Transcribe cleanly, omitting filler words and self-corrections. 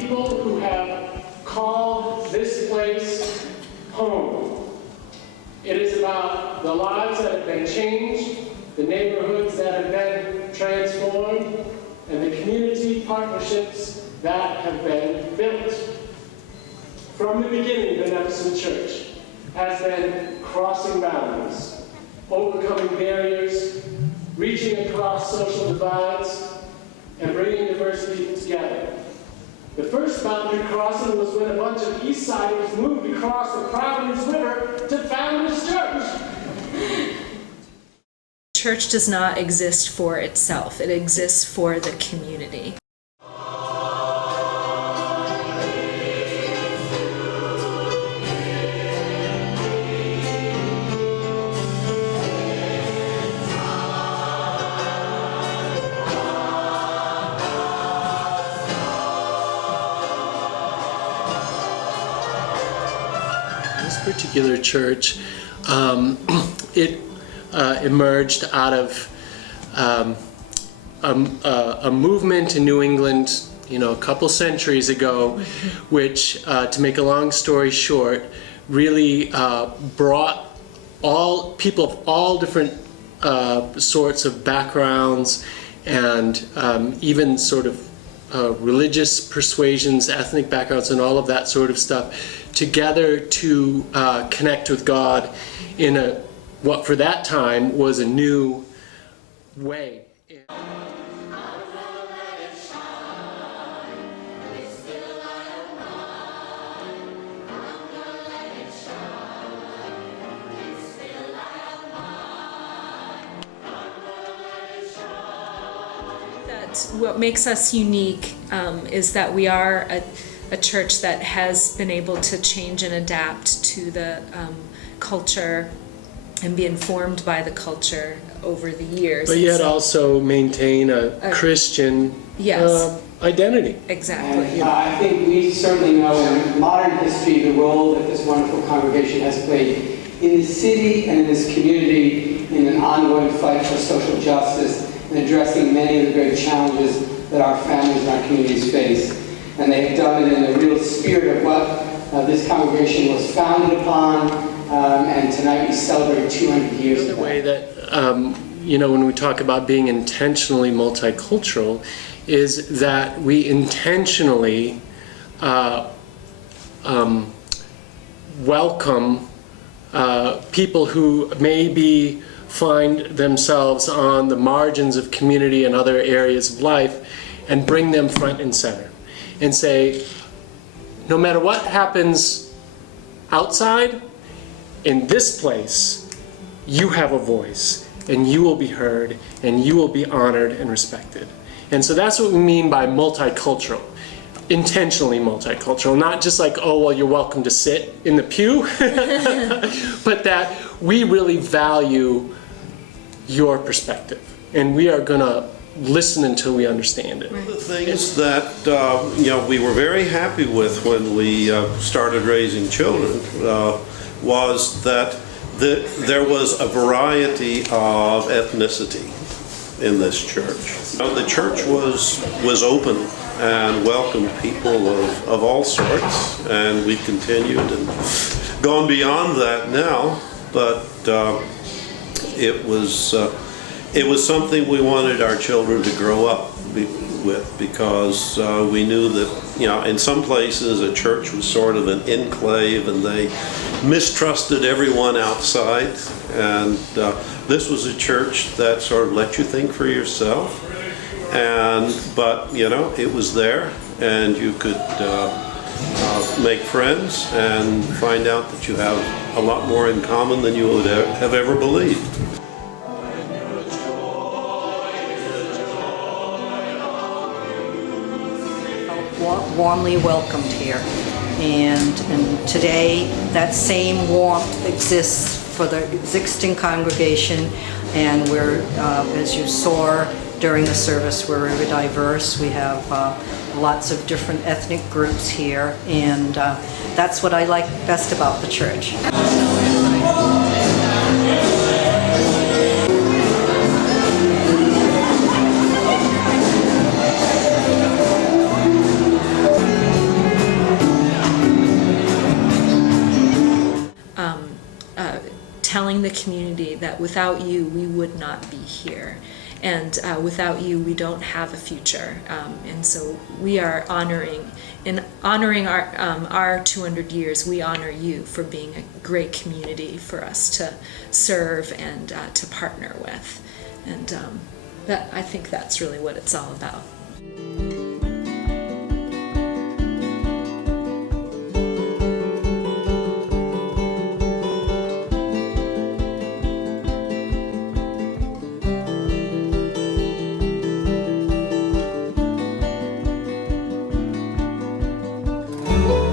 people who have called this place home. It is about the lives that have been changed, the neighborhoods that have been transformed, and the community partnerships that have been built. From the beginning, Beneficent Church has been crossing boundaries, overcoming barriers, reaching across social divides, and bringing diversity together. The first boundary crossing was when a bunch of East Siders moved across the Providence River to found this church. Church does not exist for itself. It exists for the community. This particular church, it emerged out of a movement in New England, a couple centuries ago, which, to make a long story short, really brought all people of all different sorts of backgrounds and even sort of religious persuasions, ethnic backgrounds, and all of that sort of stuff together to connect with God in what for that time was a new way. What makes us unique is that we are a church that has been able to change and adapt to the culture and be informed by the culture over the years. But yet also maintain a Christian identity. Exactly. And, I think we certainly know in modern history the role that this wonderful congregation has played in the city and in this community in an ongoing fight for social justice and addressing many of the great challenges that our families and our communities face. And they have done it in the real spirit of what this congregation was founded upon, and tonight we celebrate 200 years of that. The way that, when we talk about being intentionally multicultural, is that we intentionally welcome people who maybe find themselves on the margins of community and other areas of life and bring them front and center and say, no matter what happens outside, in this place, you have a voice and you will be heard and you will be honored and respected. And so that's what we mean by multicultural, intentionally multicultural, not just like, oh, well, you're welcome to sit in the pew, but that we really value your perspective and we are gonna listen until we understand it. One of the things that we were very happy with when we started raising children was that there was a variety of ethnicity in this church. The church was open and welcomed people of all sorts, and we've continued and gone beyond that now, but it was something we wanted our children to grow up with, because we knew that, in some places a church was sort of an enclave and they mistrusted everyone outside, and this was a church that sort of let you think for yourself, but it was there, and you could make friends and find out that you have a lot more in common than you would have ever believed. Warmly welcomed here, and today that same warmth exists for the existing congregation, and we're, as you saw during the service, we're very diverse. We have lots of different ethnic groups here, and that's what I like best about the church. the community that without you, we would not be here. And without you, we don't have a future. And so we are honoring our 200 years, we honor you for being a great community for us to serve and to partner with. And I think that's really what it's all about.